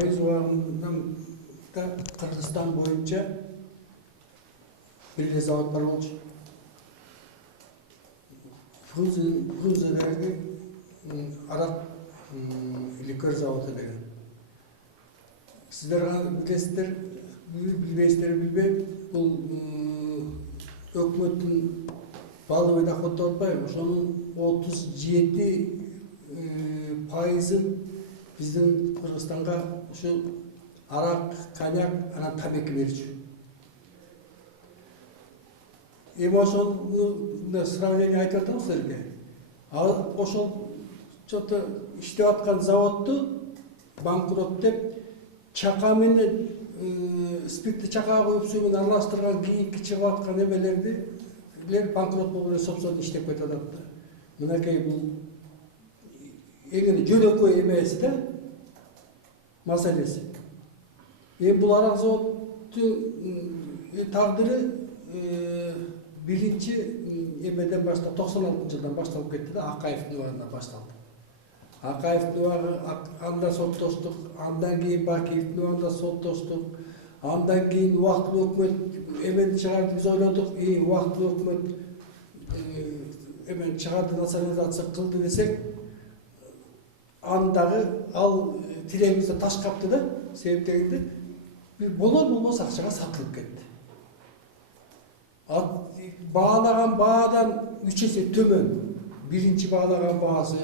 пайыз убагында да Кыргызстан боюнча бир эле завод бар болчу. Фрунзедеги арак ликер заводу деген. Сиздер билесиздер, билбейсиздер билбейм, бул өкмөттүн балыбы доходу атпайбы, ошонун 37% биздин Кыргызстанга ушу арак, коньяк, анан табеки берчү. Эми ошону сравнение айтып атам силерге. Ал ошол чото иштеп аткан заводду банкрот деп чака менен спиртти чакага коюп суу менен аралаштырган кийинки чыгып аткан эмелерди банкрот болуп эле собственно иштеп кетип атат да. Мынакей бул эң эле жөнөкөй эмеси да маселеси. Эми бул арак заводдун тагдыры биринчи эмеден баштап 96-жылдан башталып кетти да, Акаевдин убагында башталды. Акаевдин убагы анда соттоштук, андан кийин Бакиевдин убагында соттоштук, андан кийин убактылуу өкмөт эмени чыгарды, биз ойлодук, убактылуу өкмөт эмени чыгарды, национализация кылды десек, андагы ал тирегибизде таш капты да, себептегинде бир болор-болбос акчага сатылып кетти. Баалаган баадан 3 эсе төмөн. Биринчи баалаган баасы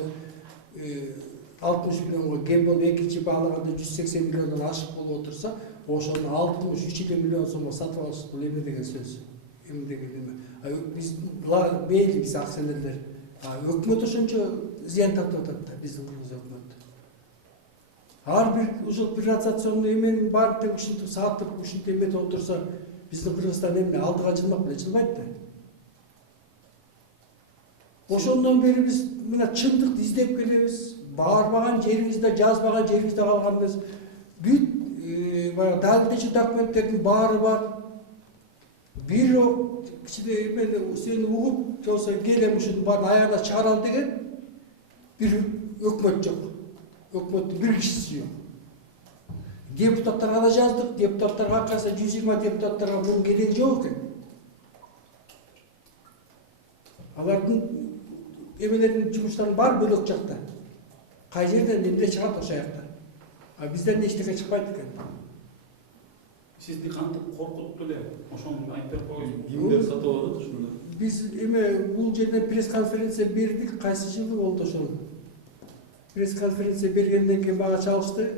60 миллионго кем болуп, экинчи баалаганда 180 миллиондон ашык болуп отурса, ошону 63 миллион сомго сатып алыш бул эме деген сөз. Эме деген эме. Биз бейли акционерлер. Өкмөт ошончо зыян тартып атат да, биздин өкмөт. Ар бир ушул приватизационный эменин баарын ушинтип сатып, ушинтип эметип отурса, биздин Кыргызстан эмне алдыга жылмак беле, жылбайт да. Ошондон бери биз мына чындыкты издеп келебиз. Барбаган жерибизде, жазбаган жерибизде калганбыз. Бүт баягы далилдечи документтердин баары бар. Бир кичине эмени сени угуп, болсо келем ушунун баарын аягына чыгаралы деген бир өкмөт жок. Өкмөттүн бир кишиси жок. Депутаттарга да жаздык, депутаттарга кайса 120 депутаттарга бунун кереги жок экен. Алардын эмелердин жумуштарын бар бөлөк жакта. Кай жерден эмне чыгат ошо жакта. А бизден эчтеке чыкпайт экен. Сизди кантип коркутуп эле ошону айтып коюңуз, кимдер сатып алат ошондо? Биз эме бул жерден пресс-конференция бердик, кайсы жылы болду ошол. Пресс-конференция бергенден кийин мага чалышты.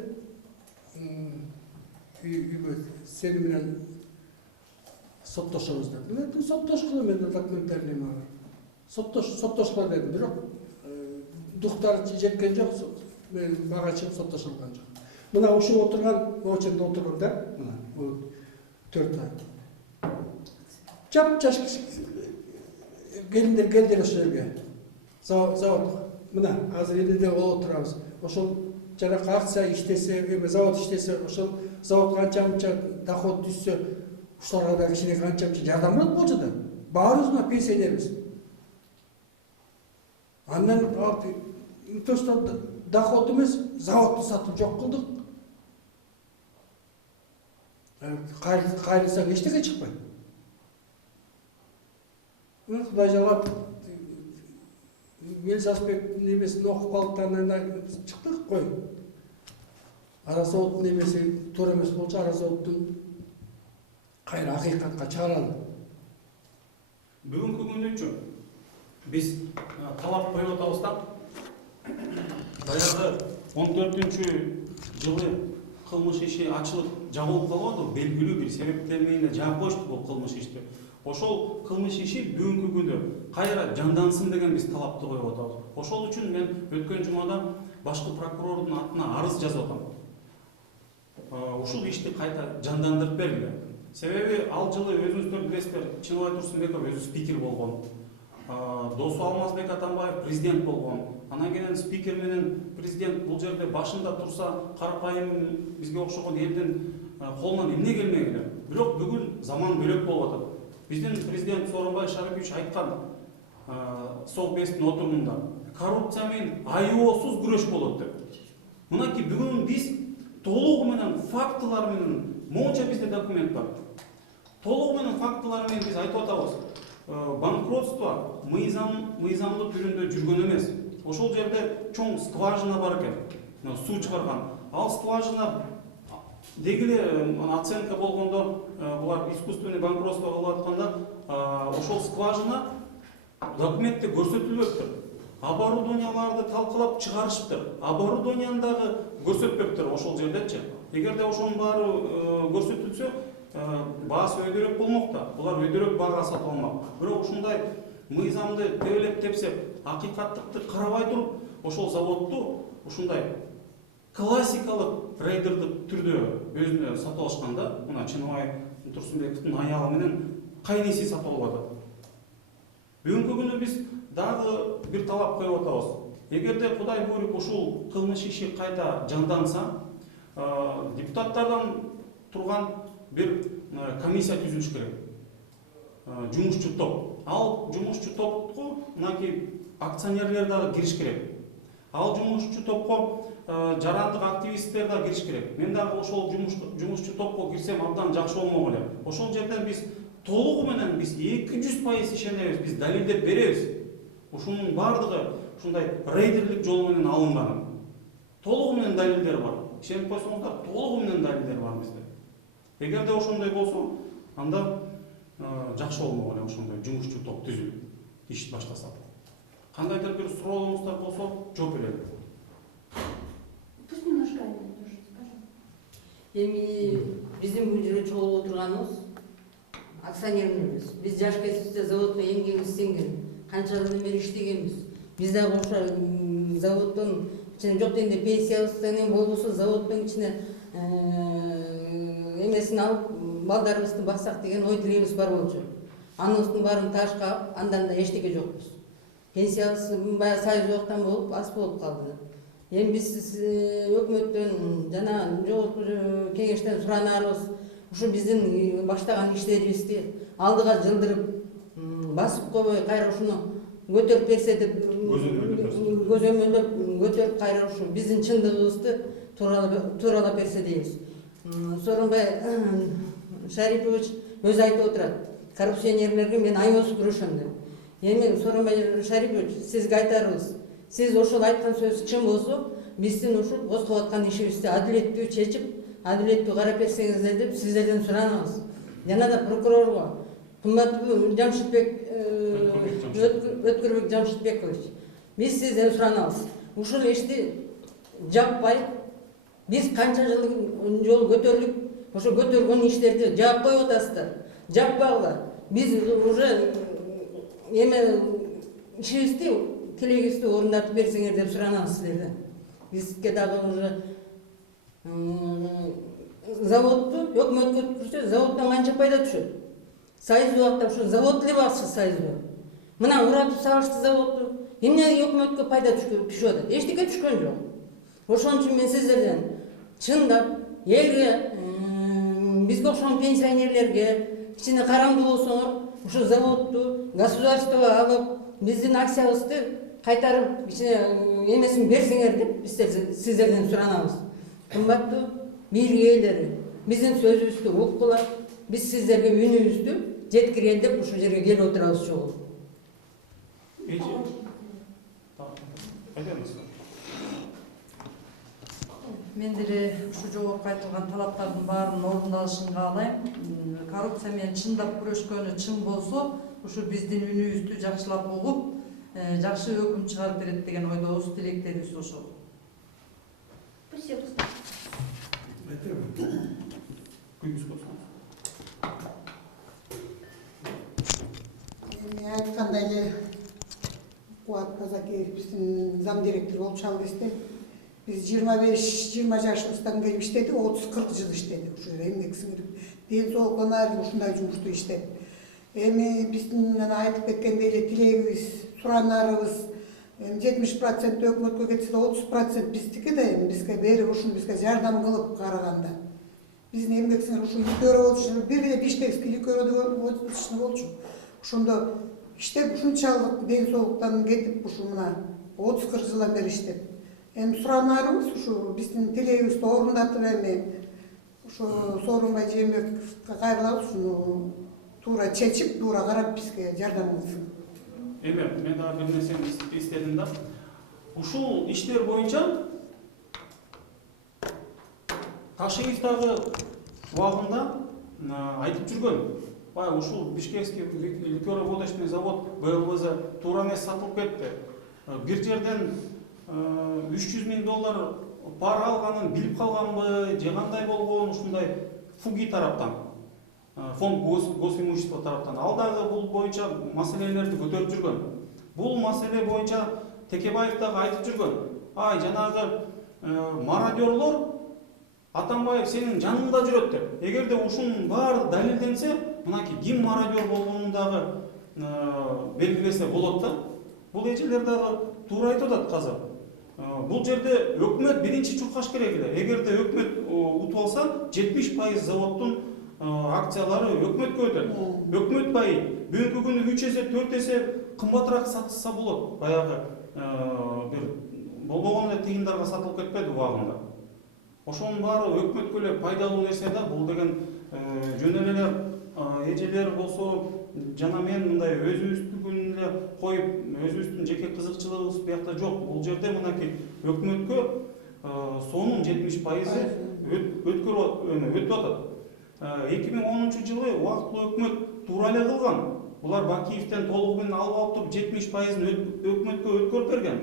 Сени менен соттошобуз деп. Мен айттым, соттошкула, менде документтерин эме бар. Соттошкула дедим, бирок дуктар жеткен жок, мен мага чыгып соттошулган жок. Мына ушул отурган, очерде отурган да, мына бул 4 ай. Жап-жаш келиндер келдир ошол жерге. Завод. Мына азыр элде болуп турабыз. Ошол жанакы акция иштесе, эме завод иштесе, ошол завод канча доход түшсө, ушуларга да кичине канча жардам болот болчу да. Баарыбыз мына пенсионербиз. Андан то, что доход эмес, заводду сатып жок кылдык. Кайрылсак эчтеке чыкпайт. Кудай жалап, Мелис аспекттин эмесин окуп калдыктарынан чыктык кой. Арасооттун эмеси туура эмес болчу, Арасооттун кайра акыйкатка чыгаралы. Бүгүнкү күндүчү биз талап коюп атабыз да. Баягы 14-жылы кылмыш иши ачылып жабылып калган, белгилүү бир себептер менен жаап коюшту бул кылмыш ишти. Ошол кылмыш иши бүгүнкү күндө кайра жандансын деген биз талапты коюп атабыз. Ошол үчүн мен өткөн жумада башкы прокурордун атына арыз жазып атам. Ушул ишти кайта жандандырып бергиле. Себеби ал жылы өзүңүздөр билесиздер, Чыныбай Турсунбеков өзү спикер болгон. Досу Алмазбек Атамбаев президент болгон. Анан кийин спикер менен президент бул жерде башында турса, карапайым бизге окшогон элдин колунан эмне келмегиле. Бирок бүгүн заман бөлөк болуп атат. Биздин президент Сооронбай Шарипович айткан Совбестин отурумунда коррупция менен айоосуз күрөш болот деп. Мынакей бүгүн биз толугу менен фактылар менен монча бизде документ бар. Толугу менен фактылар менен биз айтып атабыз. Банкротство мыйзамдуу түрүндө жүргөн эмес. Ошол жерде чоң скважина бар экен. Суу чыгарган. Ал скважина дегиле оценка болгондо булар искусственный банкротство кылып атканда ошол скважина документте көрсөтүлбөптүр. Оборудованияларды талкалап чыгарышыптыр. Оборудованияны дагы көрсөтпөптүр ошол жердечи. Эгерде ошонун баары көрсөтүлсө, баасы өйдөрөөк болмок да. Булар өйдөрөөк баага сатып алмак. Бирок ушундай мыйзамды тебелеп тепсеп, акыйкаттыкты карабай туруп, ошол заводду ушундай классикалык рейдердик түрдө өзүнө сатып алышканда, мына Чыныбай Турсунбековдун аялы менен кайнеси сатып алып атат. Бүгүнкү күнү биз дагы бир талап коюп атабыз. Эгерде Кудай буйруп ушул кылмыш иши кайта жанданса, депутаттардан турган бир комиссия түзүлүш керек. Жумушчу топ. Ал жумушчу топко мынакей акционерлер дагы кириш керек. Ал жумушчу топко жарандык активисттер да кириш керек. Мен дагы ошол жумушчу топко кирсем абдан жакшы болмок эле. Ошол жерден биз толугу менен биз 200% ишенебиз, биз далилдеп беребиз. Ушунун бардыгы ушундай рейдерлик жол менен алынган. Толугу менен далилдер бар. Ишенип койсоңуздар, толугу менен далилдер бар бизде. Эгерде ошондой болсо, анда жакшы болмок эле ошондой жумушчу топ түзүлүп иш баштаса. Кандайдыр бир суроолуңуздар болсо, жооп берелим. Пусть немножко Аня тоже скажет. Эми биздин бул жерге чогулуп отурганыбыз акционербиз. Биз жаш кезибизде заводдо эмгегибиз сиңген, канча жылдан бери иштегенбиз. Биз дагы ошо заводдон ичине жок дегенде пенсиябыздан болбосо заводдун ичине эмесин алып балдарыбызды баксак деген ой тилегибиз бар болчу. Анысынын баарын ташкап, андан да эчтеке жокпуз. Пенсиябыз баягы союз убактан болуп, аз болуп калды. Эми биз өкмөттөн жана жогорку кеңештен суранарыбыз, ушу биздин баштаган иштерибизди алдыга жылдырып, басып койбой кайра ушуну көтөрүп берсе деп көзөмөлдөп көтөрүп кайра ушу биздин чындыгыбызды тууралап берсе дейбиз. Сооронбай Шарипович өзү айтып отурат, коррупционерлерге мен аябыс күрөшөм деп. Эми Сооронбай Шарипович, сизге айтарыбыз, сиз ошол айткан сөз чын болсо, биздин ушул козгоп аткан ишибизди адилеттүү чечип, адилеттүү карап берсеңиздер деп сиздерден суранабыз. Жана да прокурорго кымбаттуу Жамшитбек Өткүрбек Жамшитбекович, биз сизден суранабыз. Ушул ишти жаппай, биз канча жол көтөрүлүп, ошо көтөргөн иштерди жаап коюп атасыздар. Жаппагыла. Биз уже эме ишибизди, тилегибизди орундатып берсеңер деп суранабыз силерден. Бизге дагы уже заводду өкмөткө өткөрсө, заводдон канча пайда түшөт? Союз убакта ушу завод эле баксы союзбу. Мына уратып салышты заводду. Эмне өкмөткө пайда түшүп атат? Эчтеке түшкөн жок. Ошон үчүн мен сиздерден чындап элге, бизге окшогон пенсионерлерге кичине карамдуу болсоңор, ушу заводду государствого алып, биздин акциябызды кайтарып, кичине эмесин берсеңер деп биз сиздерден суранабыз. Кымбаттуу бийлик ээлери, биздин сөзүбүздү уккула, биз сиздерге үнүбүздү жеткирели деп ушул жерге келип отурабыз чогуу. Мен деле ушу жогорку айтылган талаптардын баарынын орундалышын каалайм. Коррупция менен чындап күрөшкөнү чын болсо, ушу биздин үнүбүздү жакшылап угуп, жакшы өкүм чыгарып берет деген ойдобуз, тилектерибиз ошол. Пусть все пускают. Айткандай эле Кубат Казакеев биздин зам директор болуп чал кезде биз 25-20 жашыбыздан келип иштедик, 30-40 жыл иштедик. Ушу эмгек сиңирип, ден соолуктан айрылып ушундай жумушту иштедик. Эми биздин айтып кеткендей эле тилегибиз, суранарыбыз 70% өкмөткө кетсе да 30% биздики да эми бизге берип ушуну бизге жардам кылып караганда. Биздин эмгек сиңирип ушу илкөөрө болчу, бир эле иштебиз, илкөөрө болчу. Ошондо иштеп ушунчалык ден соолуктан кетип ушу мына 30-40 жылдан бери иштеп. Эми суранарыбыз ушу биздин тилегибизди орундатып эми ошо Сооронбай Жээнбековго кайрылабыз ушуну туура чечип, туура карап бизге жардам кылсын. Эми мен дагы бир нерсени эстедим да. Ушул иштер боюнча Ташиевдагы убагында айтып жүргөн. Бай ушул Бишкекский ликероводочный завод БЛВЗ туура эмес сатылып кетти. Бир жерден $300,000 пара алганын билип калганбы, же кандай болгон ушундай фуги тараптан, фонд госимущества тараптан. Ал дагы бул боюнча маселелерди көтөрүп жүргөн. Бул маселе боюнча Текебаев дагы айтып жүргөн. Ай, жанагы мародерлор Атамбаев сенин жаныңда жүрөт деп. Эгерде ушунун баары далилденсе, мынакей ким мародер болгонун дагы белгилесе болот да. Бул эжелер дагы туура айтып атат азыр. Бул жерде өкмөт биринчи чуркаш керек эле. Эгерде өкмөт утуп алса, 70% заводдун акциялары өкмөткө өтөт. Өкмөт байы бүгүнкү күнү 3 эсе, 4 эсе кымбатыраак сатылса болот. Баягы бир болбогон эле тыйындарга сатылып кетпеди убагында. Ошонун баары өкмөткө эле пайдалуу нерсе да. Бул деген жөн эле эжелер болсо, жана мен мындай өзүбүздүн эле коюп, өзүбүздүн жеке кызыкчылыгыбыз биякта жок. Бул жерде мынакей өкмөткө сонун 70% өтүп атат. 2010-жылы убактылуу өкмөт туура эле кылган. Булар Бакиевден толугу менен алып алып туруп 70%-ын өкмөткө өткөрүп берген.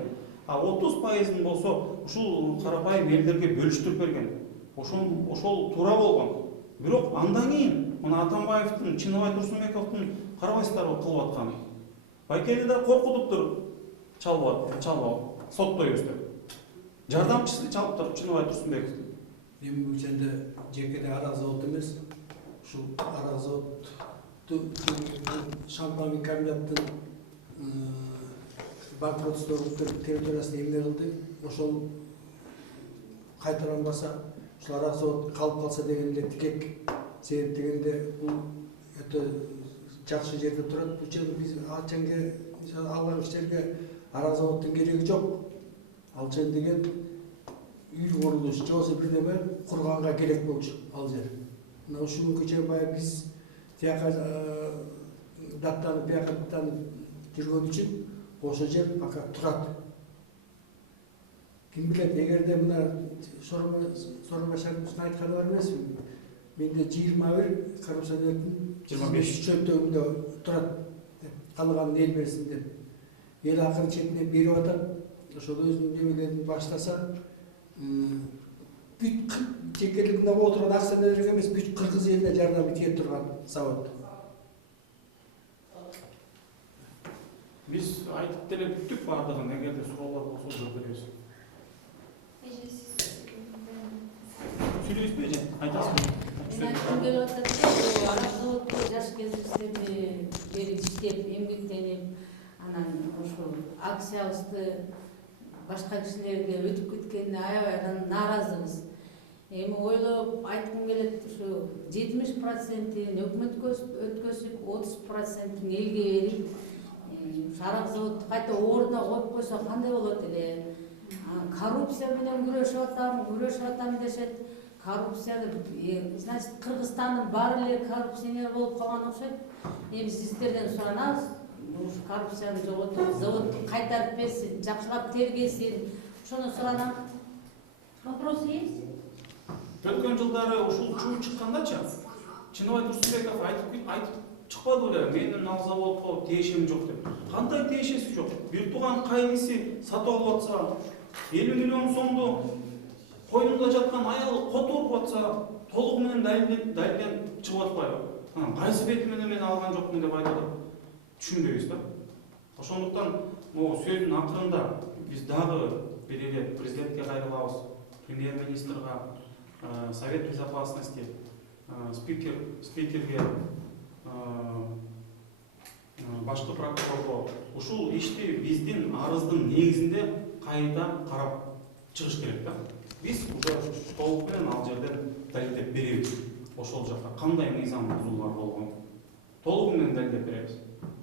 А 30%-ын болсо ушул карапайым элдерге бөлүштүрүп берген. Ошол туура болгон. Бирок андан кийин мына Атамбаевдин, Чыныбай Турсунбековдун карабайсыздарбы кылып атканы. Байкени да коркутуптур, чалбап, соттойбуз деп. Жардамчысы чалып туруп Чыныбай Турсунбеков. Эми бул жерде жеке арак завод эмес. Ушул арак заводду шампан комбинаттын банкротство территориясына эмне кылды. Ошол кайталанбаса, ушул арак завод калып калса деген эле тикек. Себеп дегенде бул өтө жакшы жерде турат. Бул жерде биз алчанга алган иштерге арак заводдун кереги жок. Алчан деген үй курулуш, же болбосо бирдеме курганга керек болчу ал жер. Мына ушул күнгө чейин баягы биз тияка даттанып, бияка даттанып жүргөн үчүн ошол жер пока турат. Ким билет, эгерде мына Сооронбай Шариповдун айтканы бар эмеспи? Менде 21 коррупционердин 25 чөптөгүндө турат. Калганын эл берсин деп. Эл акырын четине берип атат. Ошол өзүнүн немелерин баштаса, бүт жекелигинде отурган акционерлерге эмес, бүт кыргыз элине жардам тие турган завод. Биз айтып деле бүттүк бардыгын, эгерде суроолор болсо жооп беребиз. Сүйлөйсүзбү эже? Айтасызбы? Мен айткым келип атат, арак заводдо жаш кезибизде бери иштеп, эмгектенип, анан ошо акциябызды башка кишилерге өтүп кеткенине аябай нааразыбыз. Эми ойлоп айткым келет, ушу 70%-ин өкмөткө өткөзүп, 30%-ин элге берип, арак заводду кайта ордуна коюп койсо кандай болот эле? Коррупция менен күрөшүп атам дешет. Коррупцияны, значит, Кыргызстандын баары эле коррупционер болуп калган окшойт. Эми сиздерден суранабыз, ушу коррупцияны жоготуп, заводду кайтарып берсин, жакшылап тергесин. Ошону суранам. Вопросы есть? Өткөн жылдары ушул чуу чыккандачы, Чыныбай Турсунбеков айтып чыкпады беле, менин ал заводко тиешем жок деп. Кандай тиешеси жок? Бир тууган кайниси сатып алып атса, 50 миллион сомду койнунда жаткан аялы которуп атса, толугу менен далилден чыгып атпайбы? Кайсы бети менен мен алган жокмун деп айтып атат. Түшүнбөйбүз да. Ошондуктан могу сөздүн акырында биз дагы бир эле президентке кайрылабыз, премьер-министрга, Совет безопасности, спикерге, башкы прокурорго ушул ишти биздин арыздын негизинде кайта карап чыгыш керек да. Биз уже толук менен ал жерден далилдеп беребиз. Ошол жакта кандай мыйзам бузуулар болгон толугу менен далилдеп беребиз.